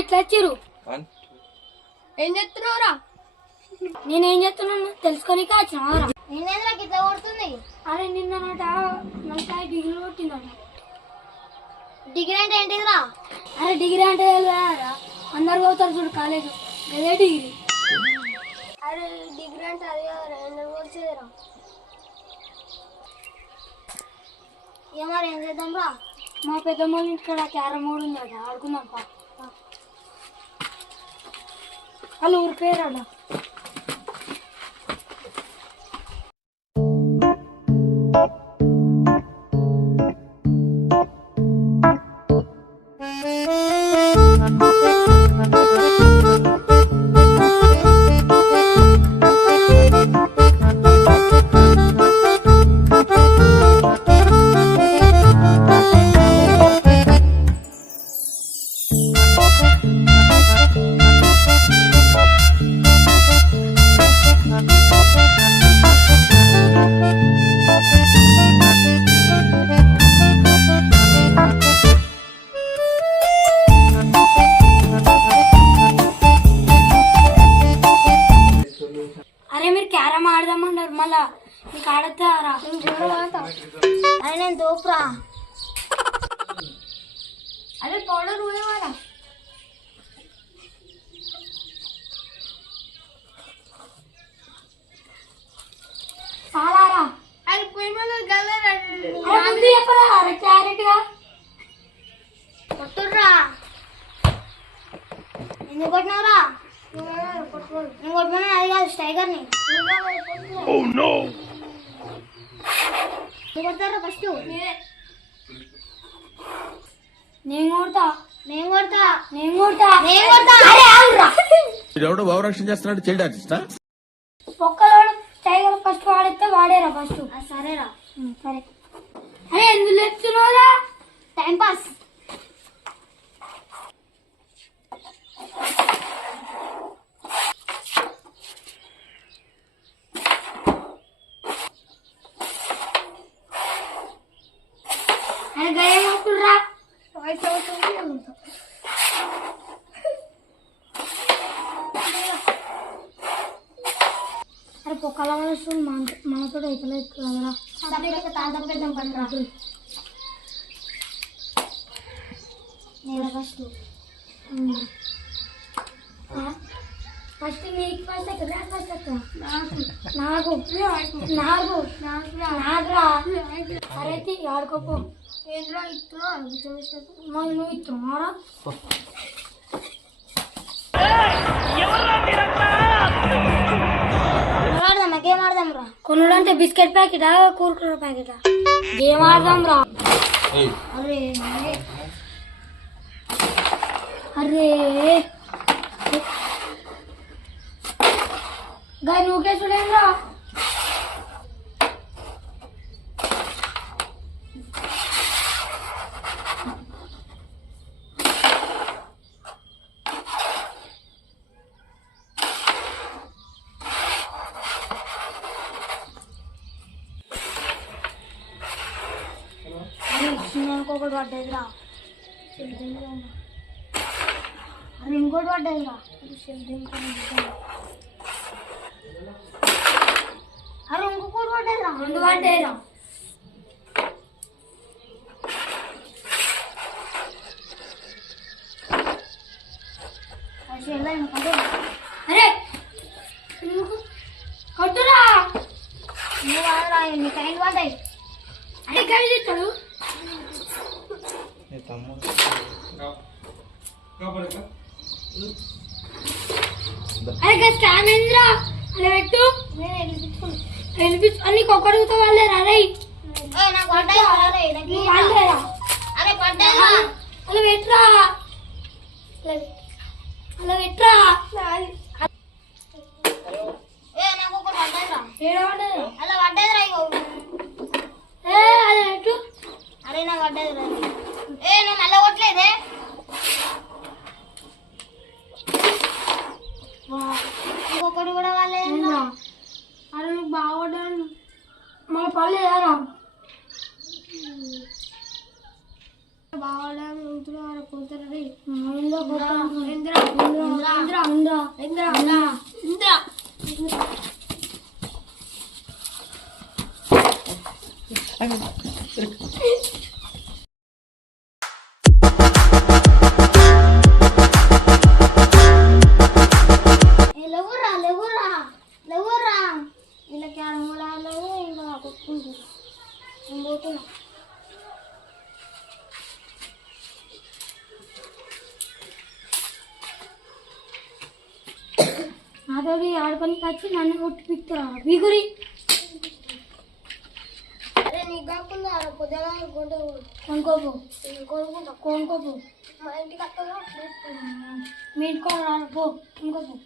ఇట్లా వచ్చిర్రు? ఏం చెప్తున్నావురా? నేనేం చెప్తున్నాను తెలుసుకోనికే వచ్చినావరా? నేనేంద్రా గిట్లా కొడుతుంది? అరే నిన్ననట నలభై డిగ్రీ కొట్టిందట. డిగ్రీ అంటే ఏంటిదిరా? అరే డిగ్రీ అంటే తెలియదురా, అందరు పోతారు చూడు కాలేజ్, అదే డిగ్రీ. అరే డిగ్రీ అంటే అది కదరా, ఎందుకు కొడిచేదిరా? ఏమారా ఏం చేద్దాం రా? మా పెద్దమ్మ ఇక్కడ క్యారమ్ బోర్డు ఉందట, ఆడుకుందాం పా. వాళ్ళు ఊరి పేరట. అరే మీరు క్యారమ్ ఆడదామన్నారు, మళ్ళా మీకు ఆడతారా? అరే నేను దోపురా. అదే పౌడర్ పోయేవారా? చాలారా? అది పోయి గల్లరా క్యారెట్ గా కొట్టుర్రా. ఎందుకు కొట్టినావురా? నేను కొట్టుకున్నా అది కాదు, స్టైగర్ని. కొడతారా ఫస్ట్? నేను కొడతా, నేను కొడతా, నేను కొడతా, నేను కొడతా. ఎవడో భావరక్షణ చేస్తున్నాడు, చైల్డ్ ఆర్టిస్టా? ఒక్కలో టైగర్ ఫస్ట్ వాడితే వాడేరా ఫస్ట్. సరేరా. సరే. అరే ఎందుకు చెప్తున్నావురా? Time pass. అరే గయ్య కొట్టుర్రా. అరే పొక్కల వస్తుంది, మనతో అయిపోలేదు కదరా. తాతపెద్దాం పడరా. నేను ఫస్ట్. ఫస్ట్ నీకు ఫస్ట్ ఎక్కడ ఫస్ట్ ఎక్కడ? నాకు నాకు నాకురా. అరే ఆడుకోపో. ఏంద్రా ఇస్తున్నా? మరి నువ్వు ఇస్తున్నారా? గేమ్ ఆడదాం రా. కొనుడు అంటే బిస్కెట్ ప్యాకెటా, కూరకూర ప్యాకెటా? గేమ్ ఆడదాం రా. అరే అరే గాయ నువ్వుకే చూడేంద్రా. ఇంకొకటి పడ్డదిరా. అది ఇంకోటి పడ్డదిరా. అరే ఇంకొకటి పడ్డదిరా. రెండు పడ్డాయిరా. అరే కొట్టురా. నువ్వు వాడరా, నీ కైండ్ పడ్డాయి. అరే గడి చెప్తాడు. అరే స్టాండ్ అయిందిరా, అలా పెట్టు. నీకు ఒక్కడుగుతా వాళ్ళేరా. అరే నాకు పడ్డాయి. వాళ్ళేరా. అరే పడ్డాయిరా. అలా పెట్టరా, అలా పెట్టరా. నాకు ఒకటి పడ్డాయిరా. ఏడవడరా. అలా పడ్డాయిరా. అలా పెట్టు. అరే నాకు పడ్డాయిరా. నువ్వు మళ్ళీ కొట్టలేదే. ఇంకొకటి కూడా వాళ్ళే. అరే నువ్వు బాగుపడ్డాను. మన పళ్ళు ఏరా బాగుపడ్డాను. కూతురు ఇంట్లో ఇంద్రా ఇంద్రా ఇంద్రా ఇంద్రా ఇంద్రా లేవురా లేవురా లేవురా వీళ్ళకి మూలాలు ఇంకా కొట్టుకుంటు నేను పోతున్నా. నాతో ఆడుకొని వచ్చి నన్ను కొట్టి పిక్తురా బిగురి అరే నీకు కాకుండా పొద్దుగా కొనుక్కోపు కొనుక్కుంటా కొనుక్కోపు మా ఇంటికి అత్తగా మీ ఇంటికి పో కొనుక్కోపు